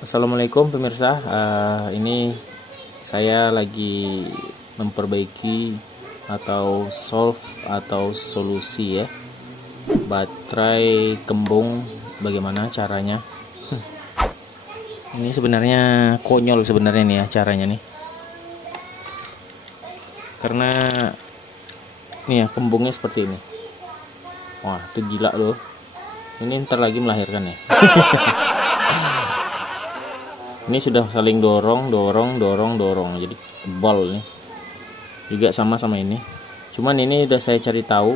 Assalamualaikum pemirsa. Ini saya lagi memperbaiki atau solve atau solusi ya baterai kembung. Bagaimana caranya? Ini sebenarnya konyol sebenarnya nih ya caranya nih. Karena nih ya kembungnya seperti ini. Wah, itu gila loh. Ini ntar lagi melahirkan ya. Ini sudah saling dorong, jadi tebal nih. Juga sama ini. Cuman ini udah saya cari tahu.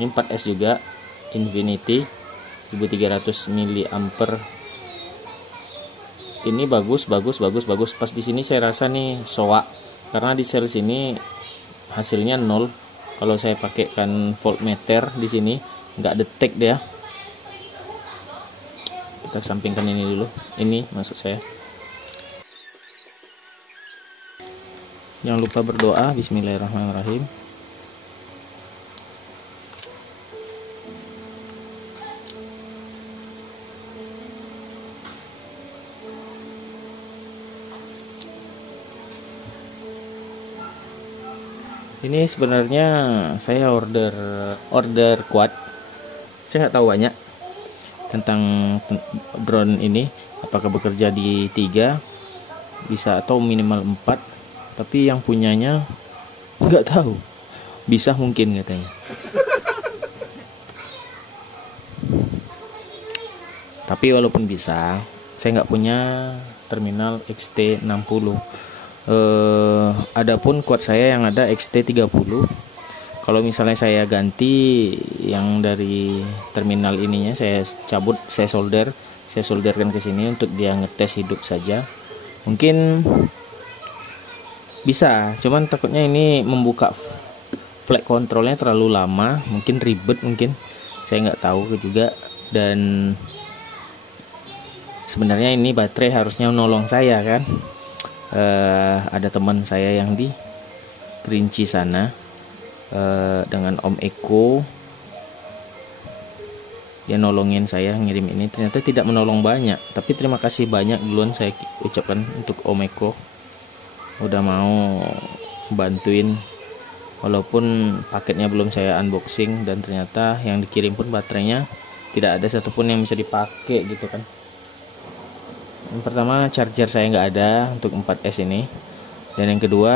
Ini 4S juga, Infinity 1300 mAh. Ini bagus. Pas di sini saya rasa nih soak, karena di sel sini hasilnya 0. Kalau saya pakaikan voltmeter di sini nggak detect dia. Kita sampingkan ini dulu. Ini maksud saya. Jangan lupa berdoa. Bismillahirrahmanirrahim. Ini sebenarnya saya order quad. Saya nggak tahu banyak tentang drone ini, apakah bekerja di 3 bisa atau minimal 4, tapi yang punyanya nggak tahu, bisa mungkin katanya. Tapi walaupun bisa, saya nggak punya terminal XT60. Adapun quad saya yang ada XT30. Kalau misalnya saya ganti yang dari terminal ininya, saya cabut, saya solderkan ke sini untuk dia ngetes hidup saja. Mungkin bisa, cuman takutnya ini membuka flight controlnya terlalu lama, mungkin ribet, saya nggak tahu juga. Dan sebenarnya ini baterai harusnya menolong saya kan. Ada teman saya yang di Kerinci sana, dengan Om Eko, dia nolongin saya ngirim ini. Ternyata tidak menolong banyak, tapi terima kasih banyak duluan saya ucapkan untuk Om Eko, udah mau bantuin walaupun paketnya belum saya unboxing. Dan ternyata yang dikirim pun baterainya tidak ada satupun yang bisa dipakai gitu kan. Yang pertama, charger saya nggak ada untuk 4S ini, dan yang kedua,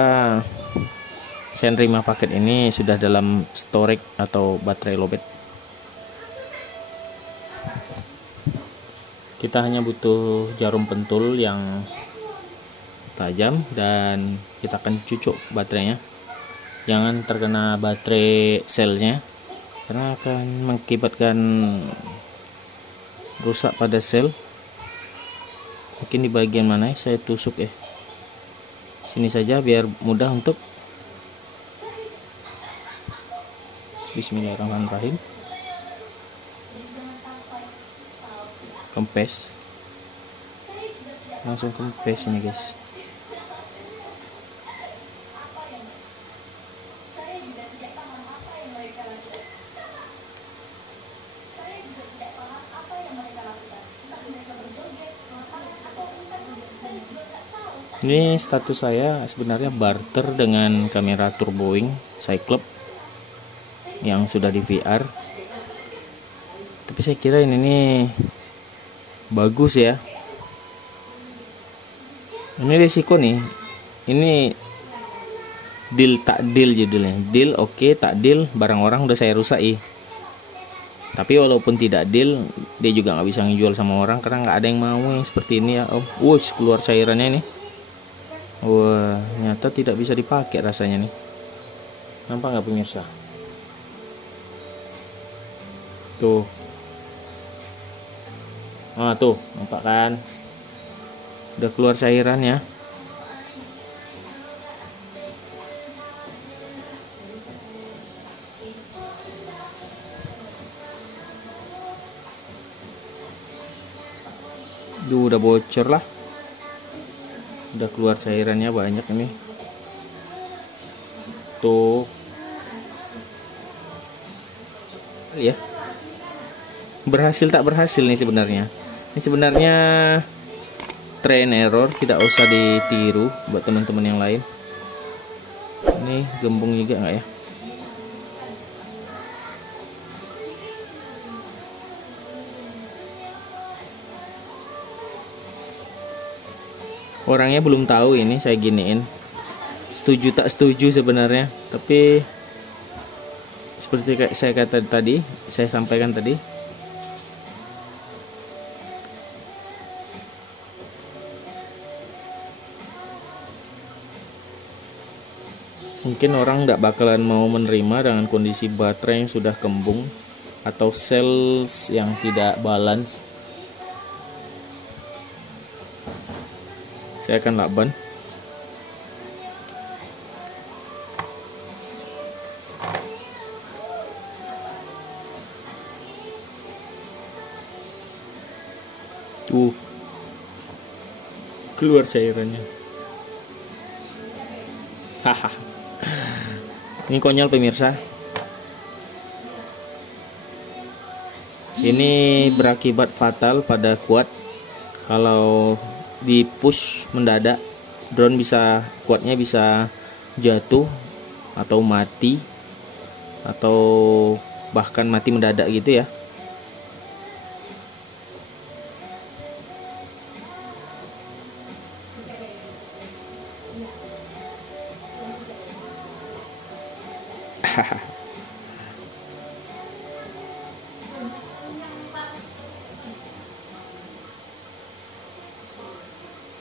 saya nerima paket ini sudah dalam storage atau baterai lowbat. Kita hanya butuh jarum pentul yang tajam dan kita akan cucuk baterainya. Jangan terkena baterai selnya, karena akan mengakibatkan rusak pada sel. Mungkin di bagian mana saya tusuk ya, sini saja biar mudah untuk. Bismillahirrahmanirrahim. Kempes, langsung kempes ini guys. Ini status saya sebenarnya barter dengan kamera Turboing Cyclops yang sudah di VR, tapi saya kira ini nih bagus ya. Ini risiko nih, ini deal tak deal judulnya. Deal oke, tak deal barang orang udah saya rusaki. Tapi walaupun tidak deal, dia juga nggak bisa ngejual sama orang karena nggak ada yang mau yang seperti ini ya. Wush, keluar cairannya ini. Wah, nyata tidak bisa dipakai rasanya nih. Nampak nggak pemirsa? Tuh. Tuh, nampak kan? Udah keluar cairan ya. Duh, udah bocor lah. Udah keluar cairannya banyak ini. Tuh. Ya. Berhasil tak berhasil nih sebenarnya. Ini sebenarnya try and error, tidak usah ditiru buat teman-teman yang lain. Ini gembung juga nggak ya? Orangnya belum tahu ini saya giniin. Setuju tak setuju sebenarnya, tapi seperti kayak saya sampaikan tadi, mungkin orang nggak bakalan mau menerima dengan kondisi baterai yang sudah kembung atau sel yang tidak balance. Saya akan lakban. Keluar cairannya. Haha. Ini konyol pemirsa. Ini berakibat fatal pada quad. Kalau di push mendadak, drone quadnya bisa jatuh atau mati, atau bahkan mati mendadak gitu ya.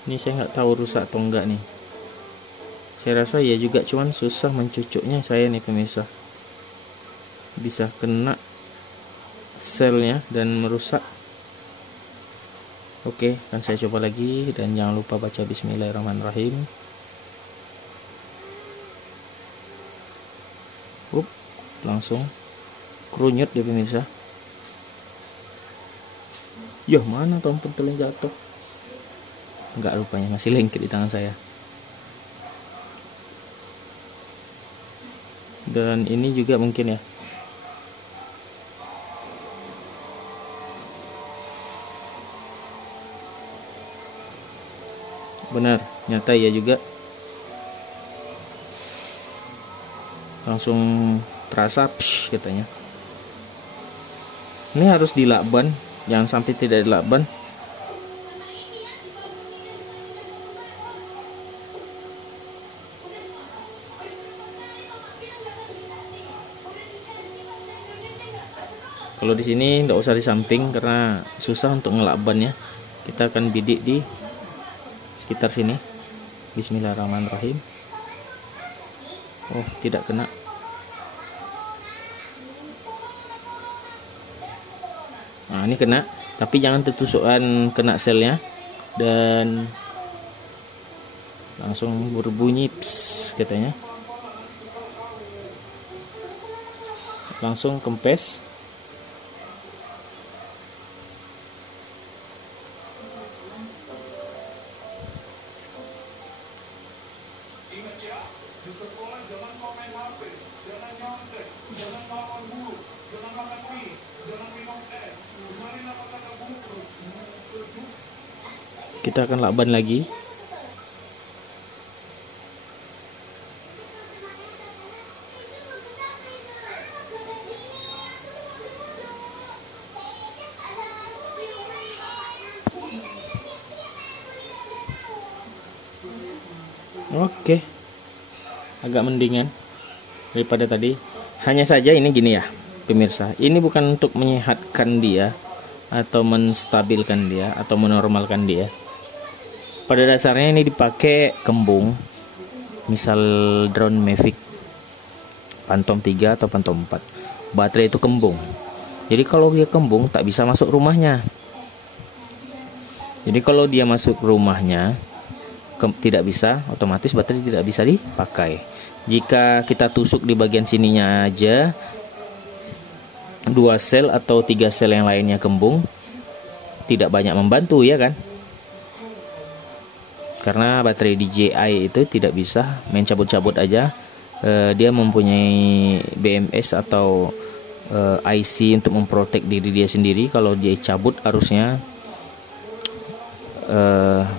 Ini saya nggak tahu rusak atau enggak nih. Saya rasa ya juga, cuman susah mencucuknya saya nih pemirsa. Bisa kena selnya dan merusak. Oke, kan saya coba lagi, dan jangan lupa baca bismillahirrahmanirrahim. Langsung kerunyut ya pemirsa. Yah, mana tompet teling jatuh? Enggak, rupanya masih lengket di tangan saya. Dan ini juga mungkin ya. Benar, nyata ya juga. Langsung terasa psh, katanya. Ini harus dilakban, jangan sampai tidak dilakban. Kalau di sini nggak usah di samping karena susah untuk ngelakbannya. Kita akan bidik di sekitar sini. Bismillahirrahmanirrahim. Oh, tidak kena. Nah, ini kena, tapi jangan tertusukkan kena selnya, dan langsung berbunyi ps, katanya. Langsung kempes. Di sekolah jangan komen HP, jangan nyontek, jangan makan guru, jangan makan mie, jangan minum es. Kemarin apa kata guru? Kita akan lakban lagi. Oke. Agak mendingan daripada tadi. Hanya saja ini gini ya pemirsa, ini bukan untuk menyehatkan dia atau menstabilkan dia atau menormalkan dia. Pada dasarnya ini dipakai kembung, misal drone Mavic Phantom 3 atau Phantom 4, baterai itu kembung. Jadi kalau dia kembung tak bisa masuk rumahnya. Jadi kalau dia masuk rumahnya tidak bisa, otomatis baterai tidak bisa dipakai. Jika kita tusuk di bagian sininya aja, 2 sel atau 3 sel yang lainnya kembung, tidak banyak membantu ya kan, karena baterai DJI itu tidak bisa main cabut-cabut aja. Dia mempunyai BMS atau IC untuk memprotek diri dia sendiri. Kalau dia cabut arusnya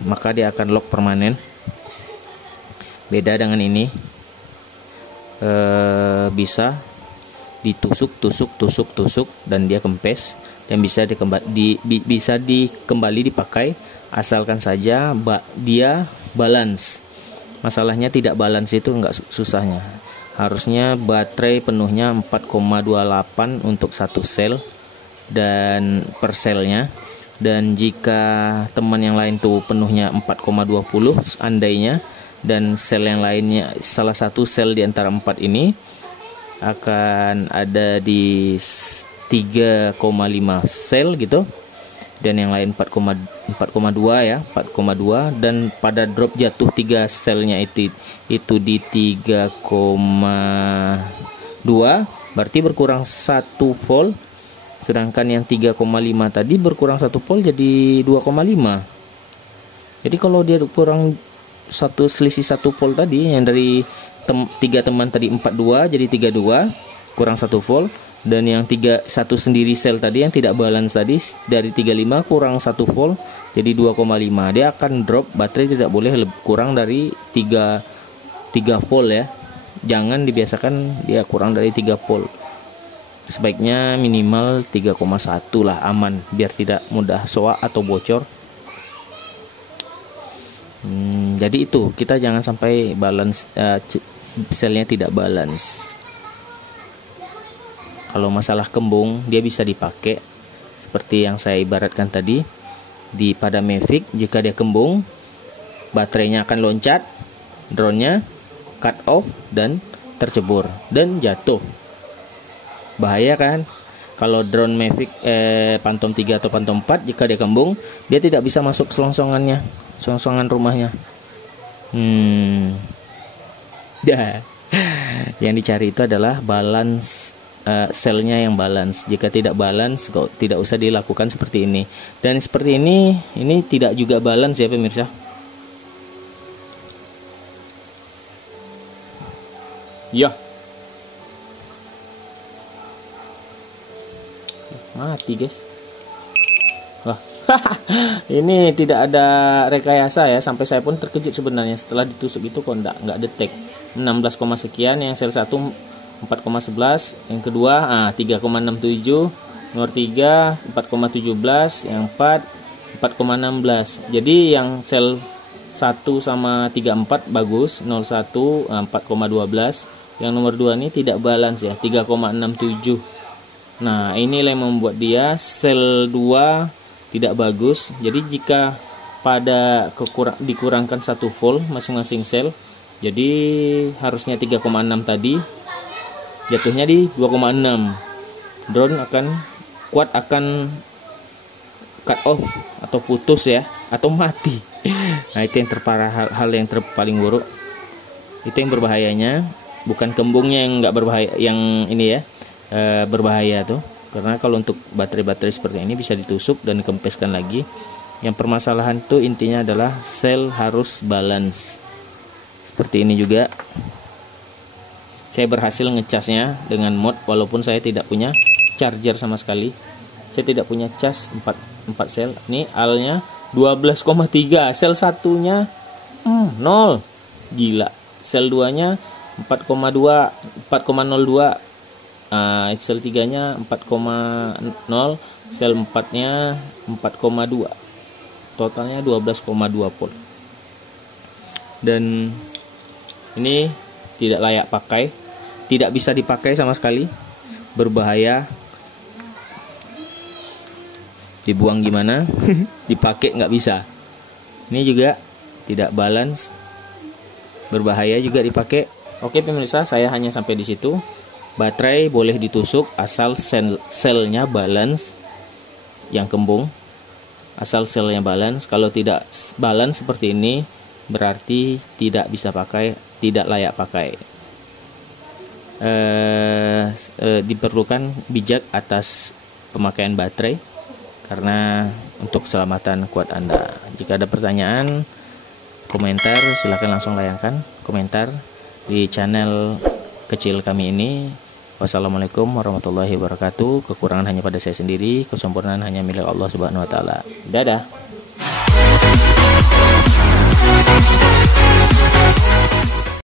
maka dia akan lock permanen. Beda dengan ini, bisa ditusuk dan dia kempes, dan bisa dikembali dipakai asalkan saja dia balance. Masalahnya tidak balance itu enggak susahnya. Harusnya baterai penuhnya 4,28 untuk satu sel dan per selnya. Dan jika teman yang lain tuh penuhnya 4,20 seandainya, dan sel yang lainnya, salah satu sel di antara 4 ini akan ada di 3,5 sel gitu, dan yang lain 4,2 ya, 4,2, dan pada drop jatuh 3 selnya itu di 3,2, berarti berkurang 1 volt, sedangkan yang 3,5 tadi berkurang 1 volt jadi 2,5. Jadi kalau dia kurang selisih 1 volt tadi, yang dari 3 teman tadi 42 jadi 32, kurang 1 volt, dan yang 1 sendiri sel tadi yang tidak balance tadi dari 35 kurang 1 volt jadi 2,5. Dia akan drop, baterai tidak boleh kurang dari 3 volt ya. Jangan dibiasakan dia kurang dari 3 volt. Sebaiknya minimal 3,1 lah, aman, biar tidak mudah soak atau bocor. Jadi itu, kita jangan sampai balance, selnya tidak balance. Kalau masalah kembung, dia bisa dipakai seperti yang saya ibaratkan tadi pada Mavic. Jika dia kembung, baterainya akan loncat, drone-nya cut off dan tercebur dan jatuh. Bahaya kan? Kalau drone Mavic Phantom 3 atau Phantom 4, jika dia kembung, dia tidak bisa masuk selongsongan rumahnya. Yang dicari itu adalah balance, selnya yang balance. Jika tidak balance, kok tidak usah dilakukan seperti ini. Dan seperti ini tidak juga balance ya pemirsa. Ya, mati guys. Wah, ini tidak ada rekayasa ya. Sampai saya pun terkejut sebenarnya setelah ditusuk itu kok nggak detek. 16, sekian yang sel 1 4,11, yang kedua 3,67, nomor 3 4,17, yang 4 4,16. Jadi yang sel 1 sama 34 bagus, 01 4,12. Yang nomor 2 ini tidak balance ya, 3,67. Nah, inilah yang membuat dia sel 2 tidak bagus. Jadi jika pada dikurangkan 1 volt masing-masing sel, jadi harusnya 3,6 tadi, jatuhnya di 2,6. Drone akan cut off atau putus ya, atau mati. Nah, itu yang terparah, hal yang paling buruk. Itu yang berbahayanya, bukan kembungnya yang nggak berbahaya, yang ini ya berbahaya tuh. Karena kalau untuk baterai-baterai seperti ini bisa ditusuk dan dikempeskan lagi. Yang permasalahan tuh intinya adalah sel harus balance. Seperti ini juga. Saya berhasil ngecasnya dengan mod, walaupun saya tidak punya charger sama sekali. Saya tidak punya cas 4 sel. Ini alnya 12,3, sel satunya 0. Gila. Sel 2-nya 4,02, 4,02. Sel 3-nya 4,0, sel 4-nya 4,2. Totalnya 12,2 volt. Dan ini tidak layak pakai, tidak bisa dipakai sama sekali, berbahaya. Dibuang gimana? Dipakai nggak bisa. Ini juga tidak balance, berbahaya juga dipakai. Oke pemirsa, saya hanya sampai di situ. Baterai boleh ditusuk asal selnya balance, yang kembung, asal selnya balance. Kalau tidak balance seperti ini, berarti tidak bisa pakai, tidak layak pakai. Diperlukan bijak atas pemakaian baterai, karena untuk keselamatan kuat Anda. Jika ada pertanyaan, komentar, silahkan langsung layangkan komentar di channel kecil kami ini. Wassalamualaikum warahmatullahi wabarakatuh. Kekurangan hanya pada saya sendiri, kesempurnaan hanya milik Allah Subhanahu wa taala. Dadah.